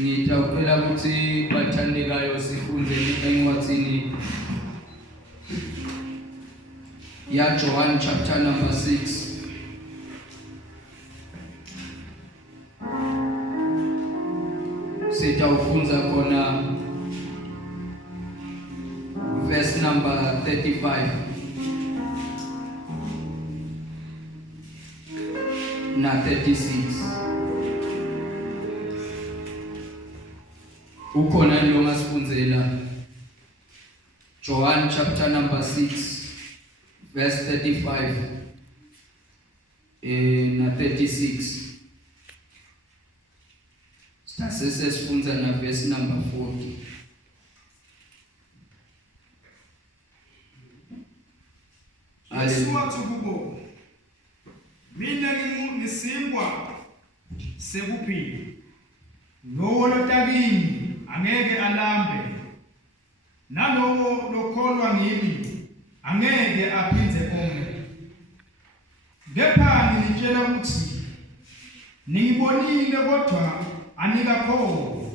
ngitawucela ukuthi bathandekayo sifunde encwadini ya John chapter number 6. Sitawufunza khona verse number 35 na 36. Ukhona lo ngasifundzela John chapter number 6 verse 35 na 36. Sase sifunza na verse number 40. Yesu wathi kubo, mina ngisimbwa sekuphila. Lolota kimi angeke alambe. Nalowo lokholwa ngimi angeke aphindze konke. Kepha ngitshela ukuthi ningibonile kodwa anikakholwa.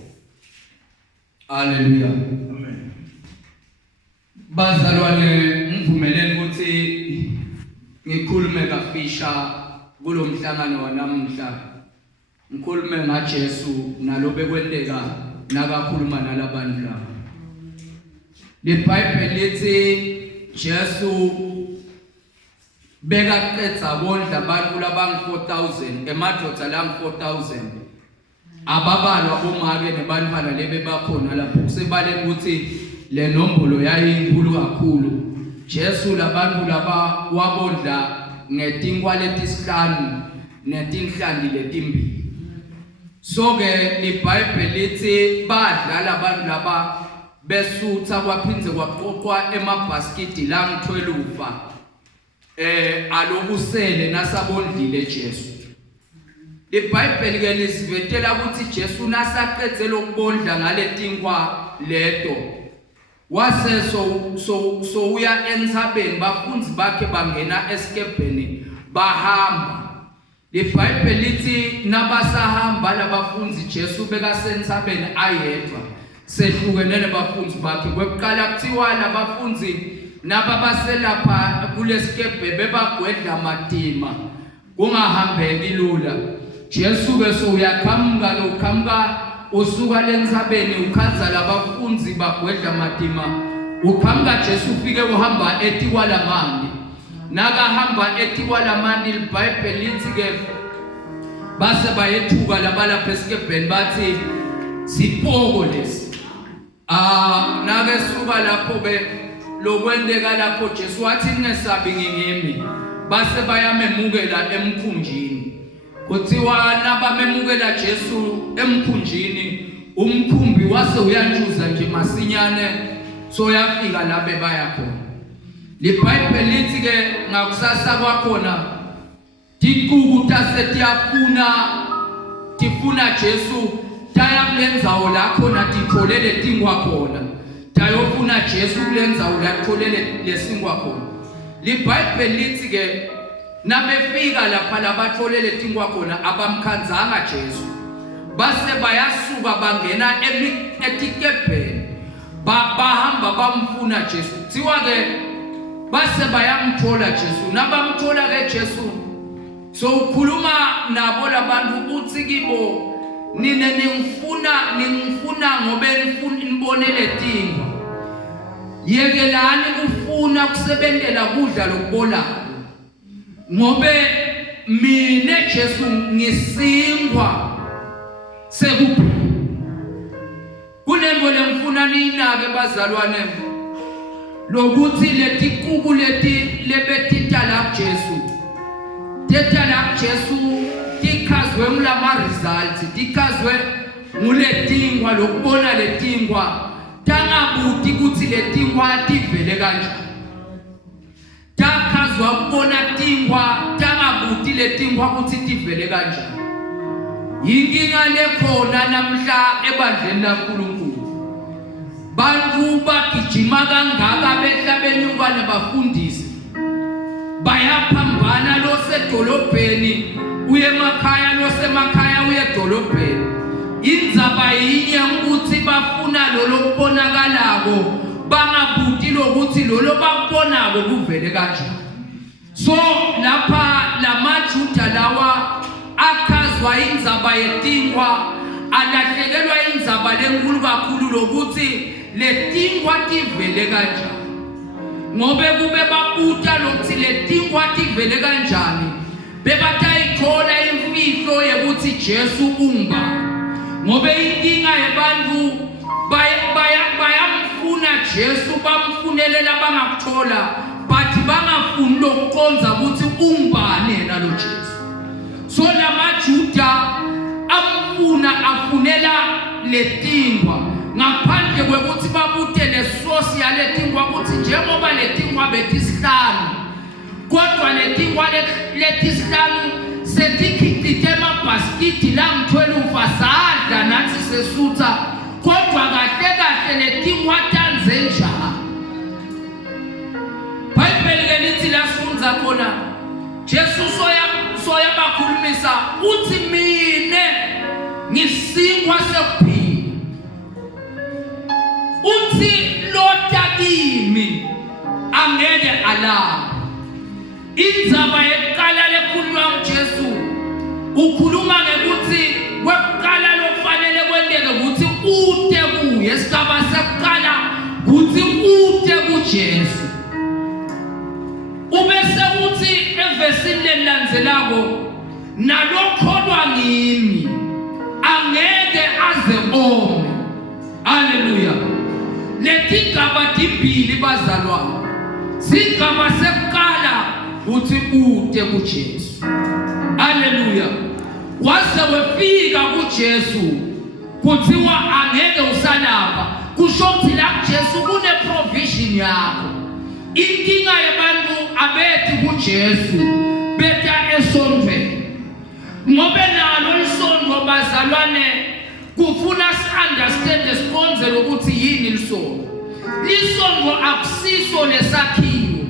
Hallelujah. Amen. Bazalwane ngivumeleni ukuthi ngikhulume kafisha kulomhlangano wanamuhla. Ngikhulume ngaJesu nalobe kwenteka nakakhuluma nalabantu laba. LeBhayibheli lithi Jesu bekaqedza bondla abantu labangu 4000 emadoda langu 4000 ababalwa bomake nebantwana lebe bakhona lapho kusebale ukuthi le nombolo yayinkulu kakhulu. Jesu labantu laba wabondla ngetinkwa lesihlanu netinhlandi letimbili. So ke iBhayibheli lithi badlala abantu laba besutha kwaphindze kwaqoqwa emabhaskidi langu 12 alokusele nasabondlile Jesu. IBhayibheli ke lisivetela ukuthi Jesu nasaqedze lokubondla ngaletinkwa leto wase so uya entsabeni bafunzi bakhe bangena esikebheni bahamba. IBhayibheli lithi nabasahamba labafunzi Jesu bekasentsabeni ayedwa sehlukene nabafunzi bakhe. Kwekuqala kuthiwa labafunzi nababaselapha kulesikebhe bebagwedla madima kungahambeki lula. Jesu ke so uyaqhamuka lokhamuka usuka lentsabeni ukhaza labafunzi bagwedla madima. Uqhamuka Jesu ufike uhamba etikwalamani. Nakahamba etikwalamani iBhayibheli lithi ke base bayethuka labalapha esikebheni bathi sipoko lesi. Nake suka lapho ke lokwendeka lapho Jesu wathi ningesabi ngingimi. Base bayamemukela emkhunjini. Kuthiwa nabamemukela Jesu emkhunjini umkhumbi wase uyantshuza nje masinyane so yafika labe baya khona. LeBhayibheli lithi ke ngakusasa kwakhona tikuku tifuna Jesu taya kulendzawo la khona titholele tingwa khona. Tayofuna Jesu kulendzawo la titholele lesingwa khona. LeBhayibheli lithi ke nabefika lapha labatholele tingwa khona abamkhanzanga Jesu. Base bayasuka bangena etikebheni bahamba bamfuna Jesu. Thiwa ke base bayamthola Jesu. Nabamthola ke Jesu so ukhuluma nabo labantu uthi kibo ningifuna ngobe nibonele tingwa. Yekelani ufuna kusebentela kudla lokubola. Ngobe mine Jesu ngisingwa sekuphila. Kunembo lemfuna ninake bazalwane lokuthi letikuku lebetita la Jesu. Teta la Jesu tikazwe mlama results tikazwe nguletingwa lokubona letingwa tangabuti kuthi letingwa tivele kanjani. Takazwa kubona tingwa tangabuti letingwa kuthi tivele kanjani. Yinkinga lekhona namhla ebandleni laNkulunkulu. Bantu bagijima kangaka behla benyuka nabafundisi. Bayaphambana lo sedolobheni uye emakhaya lo semakhaya uye edolobheni. indzaba yinye ukuthi bafuna lolo kubonakalako bangabuti lokuthi lolo bakubonako kuvele kanjani. So lapha lamaJuda lawa akhazwa indzaba yetinkwa alahlekelwa indzaba lenkulu kakhulu lokuthi letinkwa tivele kanjani. Ngobe kube babuta lokuthi letinkwa tivele kanjani bebatayithola imfihlo yekuthi Jesu ungubani. Ngobe inkinga yebantu bayamfuna Jesu bamfunelela bangakuthola but bangafuni lokuqonza ukuthi ungubani yena lo Jesu. So lamaJuda afunela letinkwa ngaphandle kwekuthi babute lesosi yaletinkwa ukuthi njengoba letinkwa betisihlanu kodwa letinkwa letisihlanu setikhicite emabhasikiti la ngithwele ufasadla nathi sesutha kodwa kahle letinkwa tanze njani. Bhayibheli ke lithi lasifunza khona Jesu soya bakhulumisa uthi mine ngisinkwa sekuphila. Uthi lota kimi angeke alama. Indzaba yekuqala lekhulunywa nguJesu ukhuluma ngekuthi kwekuqala lokufanele kwenteke ukuthi ute kuye. Isigaba sekuqala ukuthi ute kuJesu. Ubese uthi evesini lelandzelako nalokholwa ngimi angeke aze ome. Haleluya. Letigaba tibili bazalwane. Sigaba sekuqala uthi ute kuJesu. Haleluya. Wase wefika kuJesu kuthiwa angeke usalapha. Kusho ukuthi la kuJesu kune provision yakho. Inkinga yabantu abethi kuJesu beta esontweni. Ngobe nalo lisontho bazalwane kufuna si-understand esikonzelo ukuthi yini lisontho. Lisontho akusiso lesakhiwo.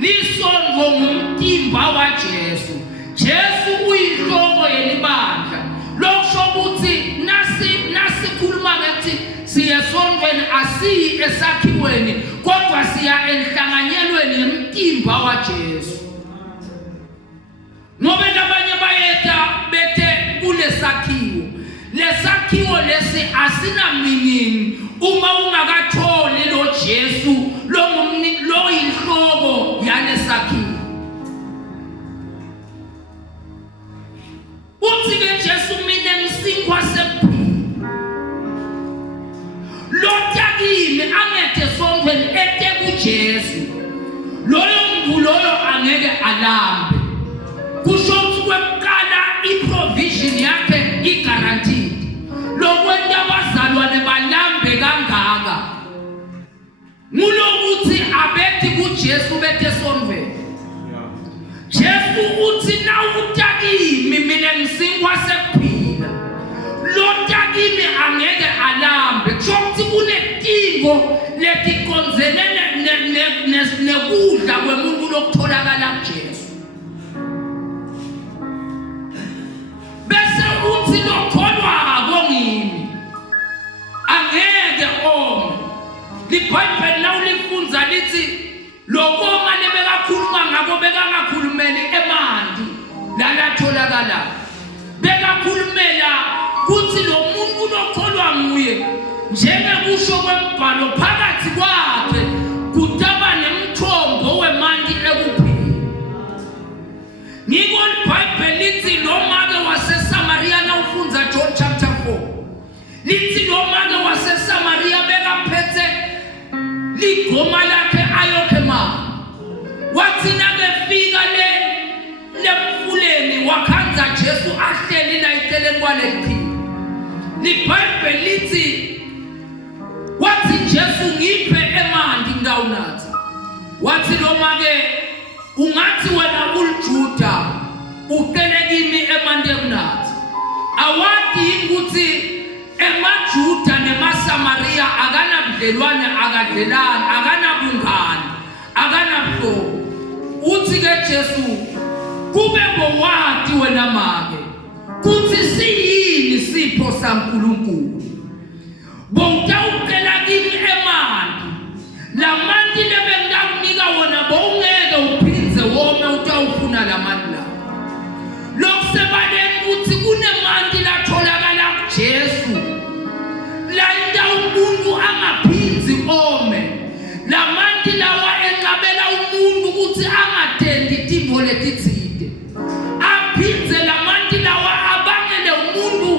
Lisontho ngumtimba waJesu. Jesu uyinhloko yelibandla. Lokusho ukuthi nasikhuluma ngethi siya esontweni asiyi esakhiweni kodwa siya enhlanganyelweni yemtimba waJesu. Ngobe labanye bayeta bethe kulesakhiwo. Lesakhiwo lesi asina meaning uma ungakatholi lo Jesu lo yinhloko yalesakhiwo. Uthi ke Jesu mina ngisinkwa sekuphila. Lota kimi angeke esontweni ete kuJesu. Loyo angeke alambe. Kusho ukuthi kwekuqala iprovision yakhe iguaranteed. Lokwenta abazalwane balambe kangaka ngulokuthi abethi kuJesu bethe esontweni. Jesu uthi nawuta kimi mina ngisinkwa sekuphila. Lota kimi angeke alambe. Kusho ukuthi kunetingo letikonzelene nekudla kwemuntu lokutholakala kuJesu. Bese uthi lokholwako ngimi angeke ome. Libhayibheli la ulifunza lithi lokoma lebekakhuluma ngako bekangakhulumeli emanti lalatholakala. Bekakhulumela kuthi lo muntu lokholwa nguye njengekusho kwembhalo phakathi kwakhe kutaba nemthombo wemanti ekuphila. Ngiko iBhayibheli lithi lomake waseSamaria na ufunza John chapter 4. Lithi lomake waseSamaria bekaphethe ligoma lakhe ayokhema. Wathi nakefika lemfuleni wakhanza Jesu ahleli la eceleni kwalethi. LiBhayibheli lithi wathi Jesu ngiphe emanti ngawunathi. Wathi lomake ungathi wena uliJuda ucele kimi emanti ekunathi. Awadi ukuthi emaJuda nemaSamaria akanabudlelwane akadlelani akanabungani akanabhlobo. Uthi ke Jesu kube bowadi wena make kuthi siyini sipho nesipho saNkulunkulu. Bongawucela kimi emanti. Lamanti lebengakunika wona bowungeke uphindze wome utawufuna lamanti la. Lokusebaleni ukuthi kunemanti latholakala kuJesu. La indawo umuntu angaphindzi ome. Lamanti lawa enqabela umuntu ukuthi angatendi timo letitsite. Aphindze lamanti lawa abangele umuntu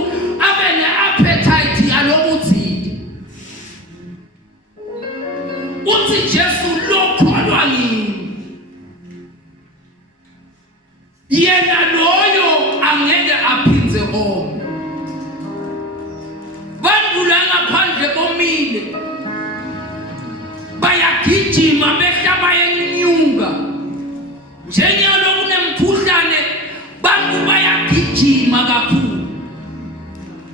abe ne-appetite yalokutsite. Uthi Jesu lokholwa yini. Yena loyo angeke aphindze ome. Bantu la ngaphandle komile bayagijima behlaba yenyunga. Njengoba kunemkhuhlane bantu bayagijima kakhulu.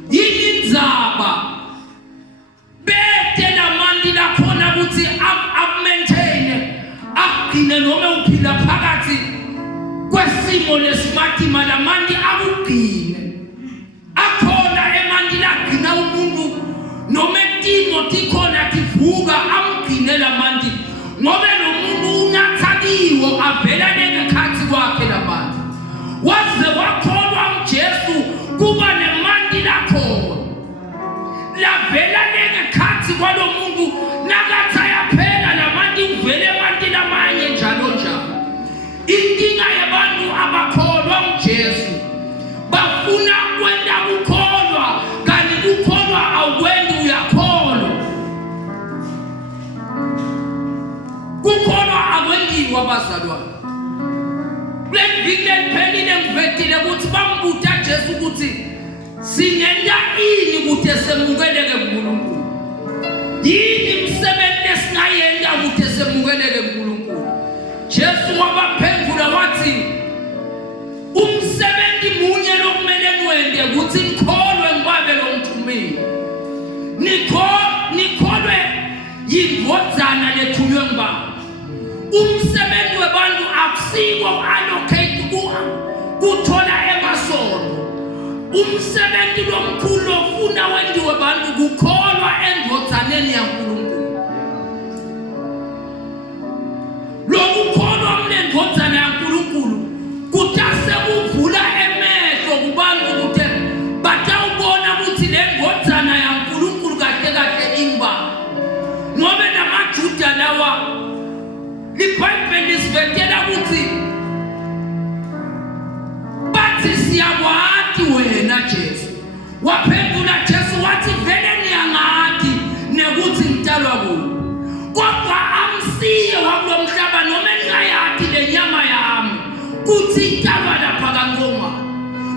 Yini indzaba? Bete lamanti lakhona ukuthi maintain agcine noma uphila phakathi kwesimo lesimatima lamanti akugcine. Akhona emanti lagcina umuntu noma etimo tikhona tivuka amgcine lamanti ngoba lo muntu unathakiwe avela ngekhathi kwakhe lamanti. Waze wakholwa uJesu kuba nemanti lakhona. Lavela ngekhathi kwalo muntu nakathi ayaphela lamanti uvele emanti lamanye njalo njalo. Inkinga yabantu abakholwa uJesu bafuna kwenda kukholwa kanti kukholwa awukwendi uyakholwa. Kukholwa akwendiwa bazalwane. Kuleviki eliphelile ngivetile ukuthi bambuta Jesu ukuthi singenda ini ukuthi semukeleke kuNkulunkulu. Yini imisebenzi esingayenda ukuthi semukeleke kuNkulunkulu. Jesu wabaphendula wathi umsebenzi munye lokumele niwende ukuthi nikholwe ngibabe lo mthumile. Nikholwe yindvodzana lethunywe ngibaba. Umsebenzi webantu akusikho allocate kuthola emasono. Umsebenzi lomkhulu ofuna wendiwe bantu kukholwa endvodzaneni yaNkulunkulu. Lokukholwa mlendvodzana yaNkulunkulu kutase kuvula emehlo kubantu ukuthi batawubona ukuthi le ndvodzana yaNkulunkulu kahle kahle ingubani. Ngoba namaJuda lawa iBhayibheli lisivekela ukuthi bathi siyakwazi wena Jesu. Waphendula Jesu wathi vele niyangathi nekuthi ngitalwa kuwe. Kodwa amsiye wakulo mhlaba noma ningayathi le nyama yami kuthi italwa lapha kaNgoma.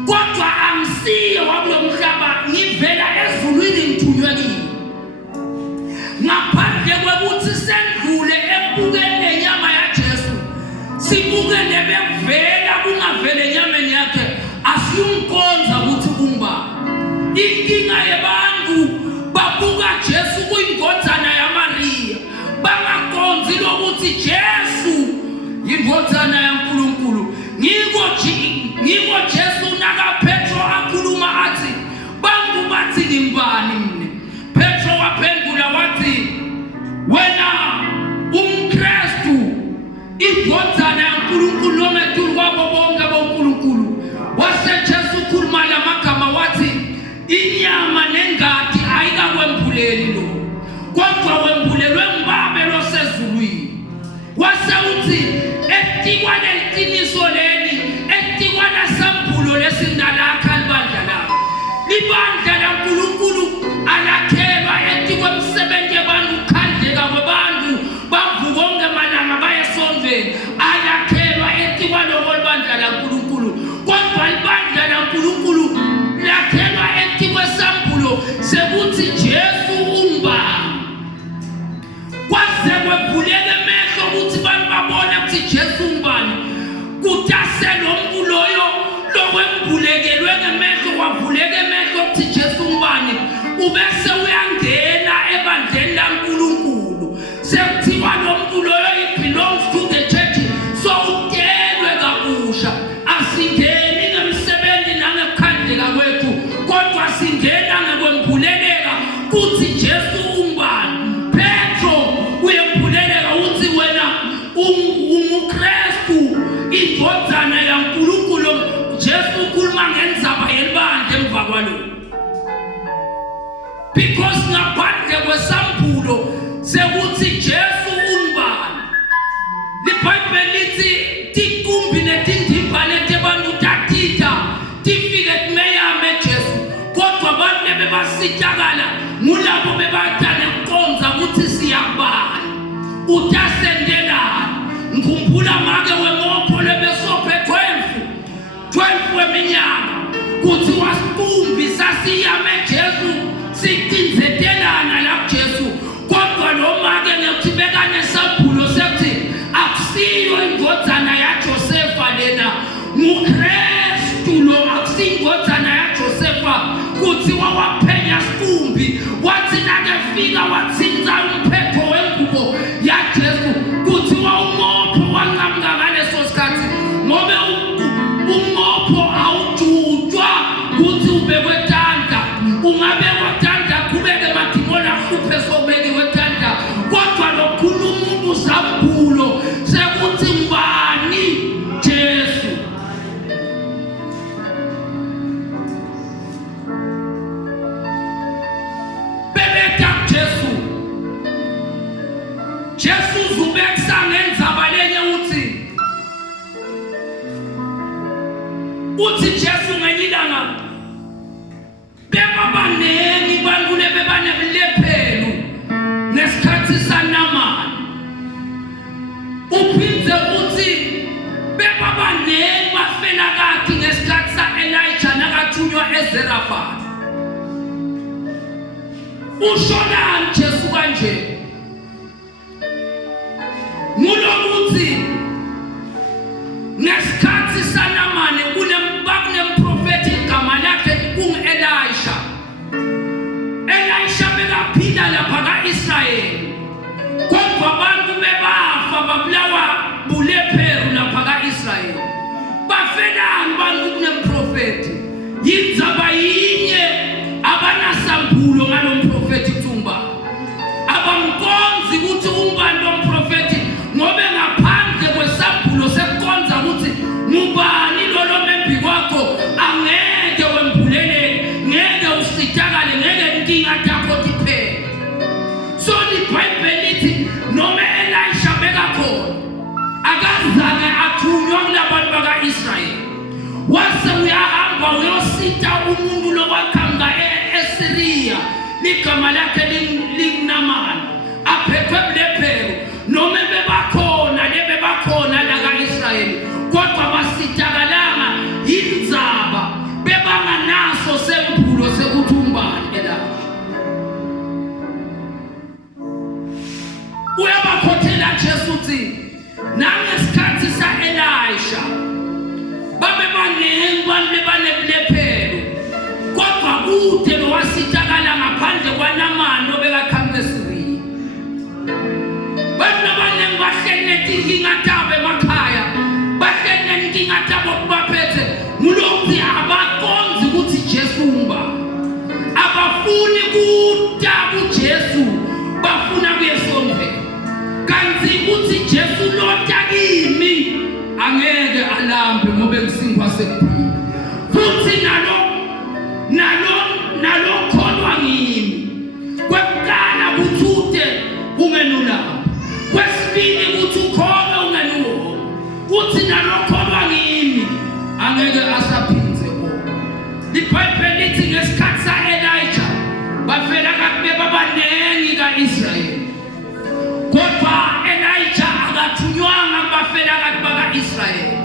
Kodwa amsiye wakulo mhlaba ngivela ezulwini ngithunywe kini. Ngaphandle kwekuthi sendlule ebukeni lenyama ya Jesu sibukele bevela kungavele enyameni yakhe asiyumkonza ukuthi kungubani. Inkinga yabantu babuka Jesu kuyindvodzana yaMariya bangakonzi lokuthi Jesu yindvodzana yaNkulunkulu. Ngiko Jesu naka Petro akhuluma athi bantu bathi ngibani mina. Petro waphendula wathi wena umKristu indvodzana yaNkulunkulu nomethuli wabo bonke boNkulunkulu. Wase Jesu khuluma lamagama wathi inyama nengadi ayikakwembuleli lo kodwa wembulelwe ngibaba losezulwini. Wase uthi etikwa leqiniso leli etikwa lasambulo lesindalakha libandla lakho. Libandla laNkulunkulu alakhelwa etikwa emsebenzi yabantu khandleka kwebantu bavuka onke malanga bayesondweni alakhelwa etikwa lokho libandla laNkulunkulu. Kodwa libandla laNkulunkulu lakhelwa etikwa esambulo sekuthi Jesu ungubani. Kwaze kwevuleke emehlo ukuthi bantu babone ukuthi Jesu ungubani. Kutase kwalo. Because ngaphandle kwesambulo sekuthi Jesu ungubani. LiBhayibheli lithi tikumbi netindimba letebantu tatita tifike kumeyame Jesu. Kodwa abantu bebasitakala ngulabo bebatana konza ukuthi siyabani. Utasendelani. Ngikhumbula make wemopho lebesophe 12 weminyaka. Kuthi wasikumbi sasiyame Jesu. Sikinzetelana la Jesu. Kodwa lo make ngekubeka nesambulo sethi akusiyo indodana ya Josefa lena. NguKristu lo akusiyo indodana ya Josefa. Kuthi wawaphenya sikumbi. Wathi nakefika wathinta umphetho wengubo ya Jesu. Kuthi wawumopho wanqamuka ngaleso sikhathi. Ngobe umopho awujutshwa kuthi ubekwe tanda. Ungabekwa tanda kubeke madimoni ahluphe sobekiwe tanda. Kodwa lokhulu umuntu sambulo sekuthi ngubani Jesu. Bebeka Jesu. Jesu zubekisa ngendzaba lenye uthi Jesu ngenyilanga bebabanengi bantu lebebanebulephelo ngesikhathi saNamani. Uphindze uthi bebabanengi bafela kathi ngesikhathi sa-Elijah nakathunywa eZerafati. Ushonani Jesu kanje? Ngulokuthi ngesikhathi saNamani kunemprofeti igama lakhe kungu-Elisha. Elisha bekaphila lapha ka-Israyeli. Kodwa abantu bebafa babulawa bulephero lapha ka-Israyeli. Bafelani bantu kunemprofeti? Yindzaba yinye abanasambulo ngalo mprofeti Thumba. Abamkonzi ukuthi ungubani lo mprofeti ngobe ngaphandle kwesambulo sekukonza ukuthi ngubani lo membi kwakho angeke wembulelele, ngeke usitakale, ngeke inkinga takho tiphele. So LiBhayibheli lithi noma Elisha bekakhona akazange athunywa kulabantu baka-Israyeli. Wase uyahamba uyosita umuntu lowakhanga eSiriya ligama lakhe linamani aphethwe bulephero. Noma bebakhona la ka-Israyeli kodwa basitakalanga yindzaba bebanganaso sembulo sekuthi umbani Elisha. Uyabakhothela Jesu uthi nangesikhathi sa-Elisha babebanengi bantu bebanebulephelo kodwa kude lowasitakala ngaphandle kwaNamani obekakhanga eSiriya. Bantu abanengi bahleli netinkinga tabo emakhaya, bahleli nenkinga tabo kubaphethe ngulokuthi abakonzi ukuthi Jesu ungubani. Abafuni kuta kuJesu, bafuna kuyesondela. Kanti uthi Jesu lota kimi angeke alambe ngobe ngisingwa sekuphila. Futhi nalo kholwa ngimi. Kwekuqala kuthute ungenulama. Kwesibili kuthi ukholwa ungenuwo. Uthi nalo kholwa ngimi angeke asaphindze bona. LiBhayibheli lithi ngesikhathi sa-Elijah bafela kabe babanengi ka-Israyeli. Kodwa Elijah akathunywanga bafela kathi baka-Israyeli.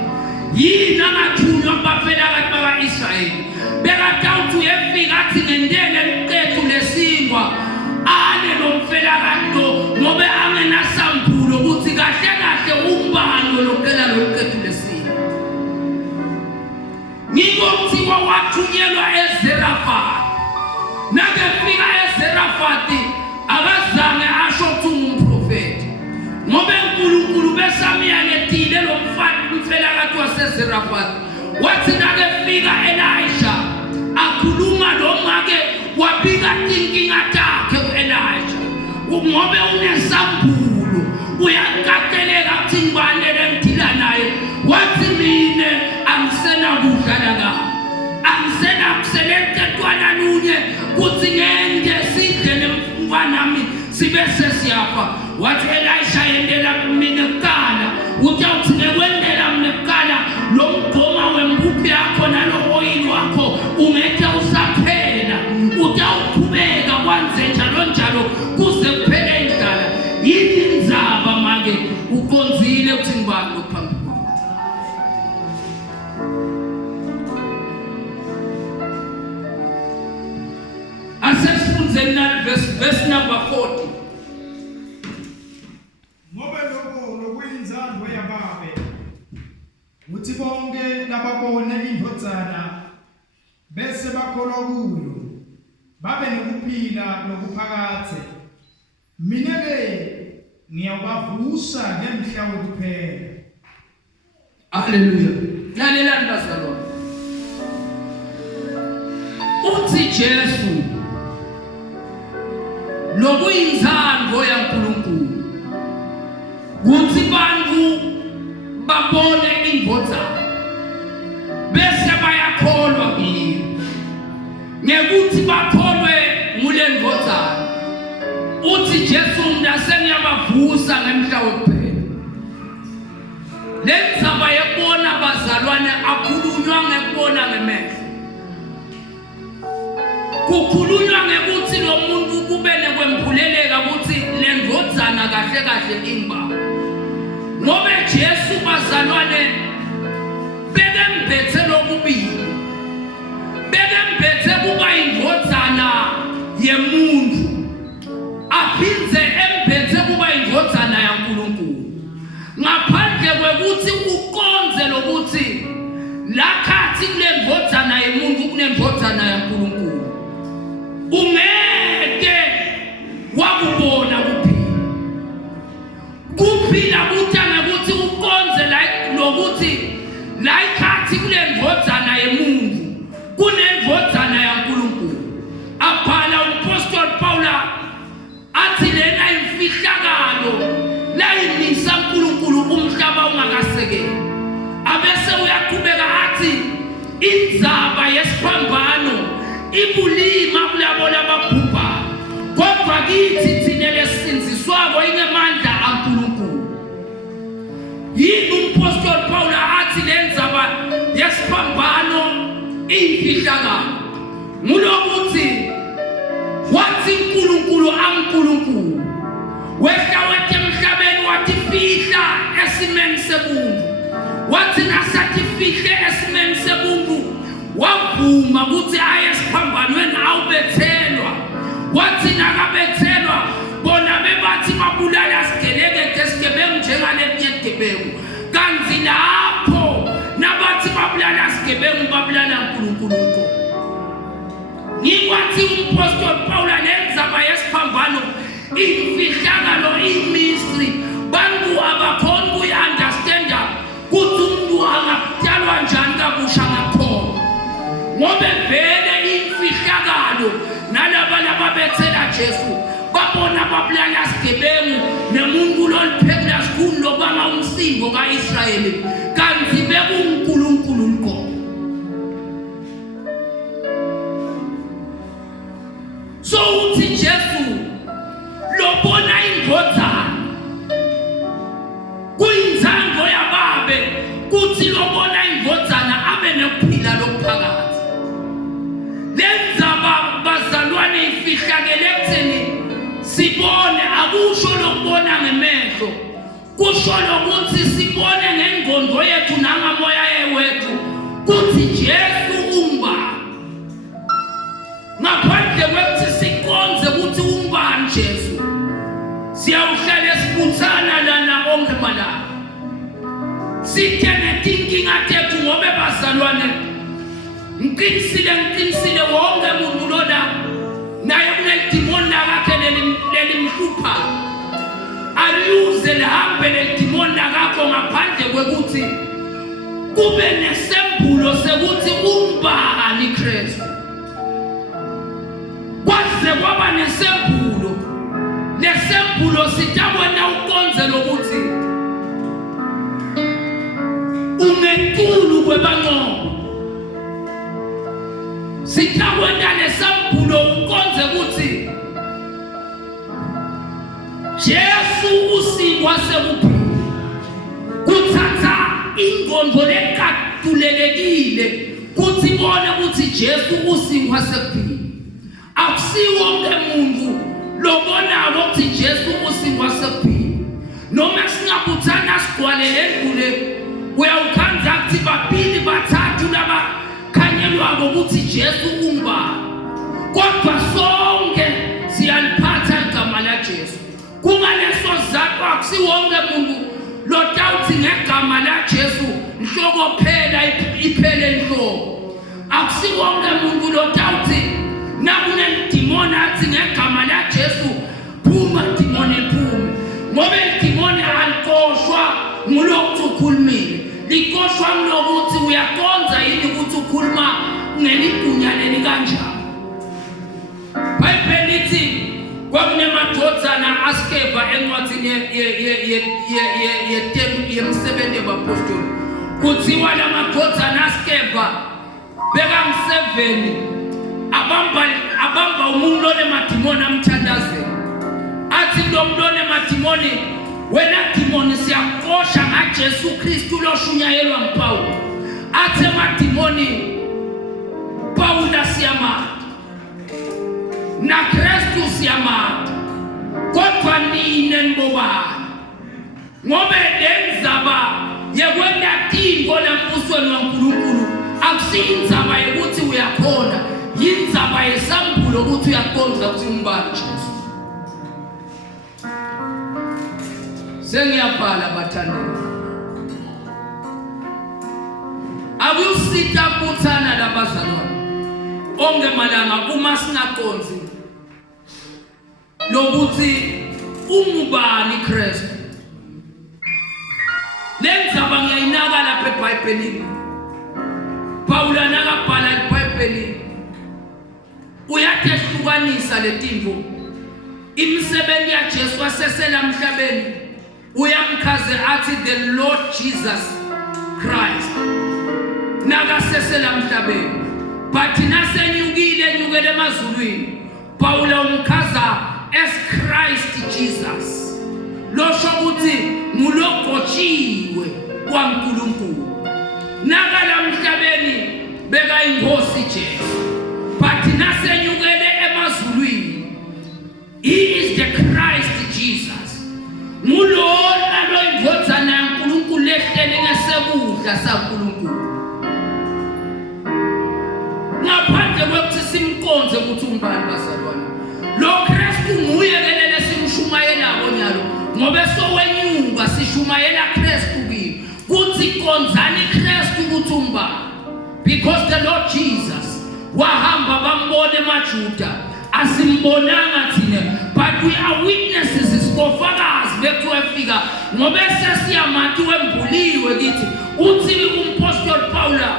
Yini angathunywa bafela kathi baka-Israyeli? Bekatawuthi uyefika athi ngendele liqethu lesingwa ale lo mfela kathi lo ngobe angenasambulo ukuthi kahle kahle umbani lokela lo liqethu lesingwa. Ngikuthiwa wathunyelwa eZerafati. Nakefika eZerafati akazange asho ukuthi ungumprofeti. Ngobe uNkulunkulu besamyalethile lo mfela kathi waseZerafati. Wathi nakefika Elisha akhuluma lo make wabika inkinga takhe ku-Elisha. Ngobe unesambulo uyakateleka ukuthi ngibani engidila naye. Wathi mina angisena kudla la, angisena select kwana nunye kuthi ngeke sidle nemfanami sibe sesiyafa wathi Elisha yendela mina kuqala uthi ngikwendela mina kuqala lo mgoma wempuphu yakho nalo oil wakho ungeke usaphela utawuqhubeka kwanze njalo kuze kuphele indala yini inzaba manje ukonzile uthi ngibani lophambili asesifundzeni na verse number 40 ngoba lokuyinzando yababe uthi bonke lababone indvodzana bese bakholwa kuyo babe nokuphila nokuphakathe mina ke ngiyabavusa ngemhla wokuphela. Haleluya. Lalela ndazalwa uthi Jesu lokuyinzando yaNkulunkulu kuthi bantu babone indvodzana bese bayakholwa kiyo ngekuthi bakholwe ngule ndvodzana uthi Jesu ndasengiyabavusa ngemhla wokuphela. Lenzaba yebona bazalwane akhulunywa ngekubona ngemehlo kukhulunywa ngekuthi lo muntu kube nekwemphuleleka ukuthi le ndvodzana kahle kahle ingibaba ngoba Jesu bazalwane bekembethe lokubili bekembethe kuba indvodzana yemuntu aphindze embethe kuba indvodzana yaNkulunkulu ngaphandle kwekuthi ukonze lokuthi lakhathi kule ndvodzana yemuntu kunendvodzana yaNkulunkulu ungeke wakubona kuphila kutanga ukuthi ukonze lokuthi lakhathi kule ndvodzana yemuntu kunendvodzana yaNkulunkulu abhala umpostoli Paula athi lena imfihlakalo la imisa uNkulunkulu umhlaba ungakasekeli abese uyaqhubeka athi inzaba yesiphambano ibulima kulabo lababhubha kodwa kithi thina lesinziswako ingemandla kaNkulunkulu yini umpostoli Paula athi lenzaba yesiphambano imfihlakalo ngulokuthi wathi uNkulunkulu aNkulunkulu wehla wethe emhlabeni wathi fihla esimeni sebungu wathi nasathi fihle esimeni sebungu wavuma ukuthi aye esiphambanweni awubethelwa wathi nakabethelwa bona bebathi babulala sigeleke esigebengu njengalelinye igebengu kanti lapho nabathi babulala sigebengu babulala uNkulunkulu ngikwathi umpostoli Paula lenzaba yesiphambano imfihlakalo imystery bantu abakhona ukuyi-understanda kuthi umuntu angakutyalwa njani kabusha ngakhono ngobe vele imfihlakalo nalaba lababethela Jesu babona babulala sigebengu nemuntu loliphekela sikhulu lobanga umsingo ka-Israyeli kanti bekuNkulunkulu uqobo. So uthi Jesu lobona indvodzana kuyinzando yababe kuthi lobona indvodzana abe nokuphila lokuphakathi lenzaba bazalwane ifihlakele ekutheni sibone akusho lokubona ngemehlo kusho lokuthi sibone ngengqondo yethu nangamoya wethu kuthi Jesu umbani ngaphandle kwekuthi sikonze ukuthi umbani Jesu siyawuhlala sibuthana lana onke malanga sithene tinkinga tethu ngobe bazalwane ngiqinisile wonke umuntu lona naye kunedimoni lakhe lelimhlupha aliyuze lihambe ledimoni lakho ngaphandle kwekuthi kube nesembulo sekuthi umbani Kristu kwaze kwaba nesembulo sitabona ukonze lokuthi ungenkulu kwebanqobo Sitakwenda nesambulo ukonze ukuthi Jesu usingwa sekuphila. Kuthatha ingqondo lekatulelekile kuthi bona ukuthi Jesu usingwa sekuphila. Akusiwonke umuntu lobonako ukuthi Jesu usingwa sekuphila. Noma singabuthana sigwalele endlule uyawukhanza ukuthi babili bathathu laba khanyelwako ukuthi Jesu ungubani. Kodwa sonke siyaliphatha igama la Jesu. Kungaleso sizathu akusiwonke umuntu lotawuthi ngegama la Jesu inhloko phela iphele inhloko. Akusiwonke umuntu lotawuthi nakunedimoni athi ngegama la Jesu phuma idimoni iphume. Ngoba idimoni alikoshwa ngulokuthi ukhulumile. Likoshwa ngulokuthi uyakonza yini ukuthi ukhuluma ngeligunya leli kanjani. Bible lithi kwakunemadodana askeva encwadini yemsebenzi yabapostoli. Kuthiwa la madodana askeva beka-7 abamba umuntu onemadimoni amthandazela. Athi lo muntu onemadimoni, wena dimoni siyakosha ngaJesu Kristu loshunyayelwa nguPawulu. Athi emadimoni Pawula siyamata na Kristu siyamata, kodwa nine nibobani. Ngoba lenzaba yekwenda tingo lembusweni waNkulunkulu akusiyinzaba yokuthi uyakhona, yinzaba yesambulo ukuthi uyakonza ukuthi umbani Jesu. Sengiyabhala bathandani. Akusita kuthana labazalwane. Onke malanga uma singakonzi lokuthi ungubani Kristu. Lenzaba ngiyayinaka lapha eBhayibhelini. Pawula nakabhala eBhayibhelini uyatehlukanisa letinto. Imisebenzi yaJesu wasesela emhlabeni uyamkhaze athi the Lord Jesus Christ nakasesela emhlabeni. But nasenyukele emazulwini Pawula umkhaza as Christ Jesus. Losho ukuthi ngulogotshiwe kwaNkulunkulu. Nakala emhlabeni beka inkosi Jesu. But nasenyukele emazulwini he is the Christ Jesus. Ngulona lo indvodzana yaNkulunkulu lehlele ngesebudla saNkulunkulu. Ngaphandle kokuthi simkonze ukuthi umbani bazalwane. Lo Kristu nguye kelele simshumayelako nyalo. Ngoba sowenyuka sishumayela Kristu kimi. Kuthi konzani Kristu ukuthi umbani. Because the Lord Jesus wahamba bambone maJuda asimbonanga thina, but we are witnesses sibofakazi bethu efika ngoba sesiyamati wembuliwe kithi uthi umpostoli Pawula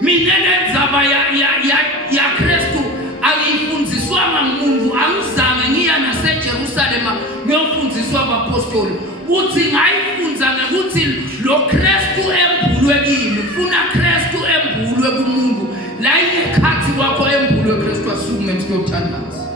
mina lenzaba ya Kristu angifundziswanga ngumuntu, angizange ngiya naseJerusalema ngiyofundiswa abapostoli. Uthi ngayifunza ngekuthi lo Kristu embulwe kimi, ufuna Kristu embulwe kumuntu la ingekhathi kwakho embulwe Kristu asukume msikothandaza.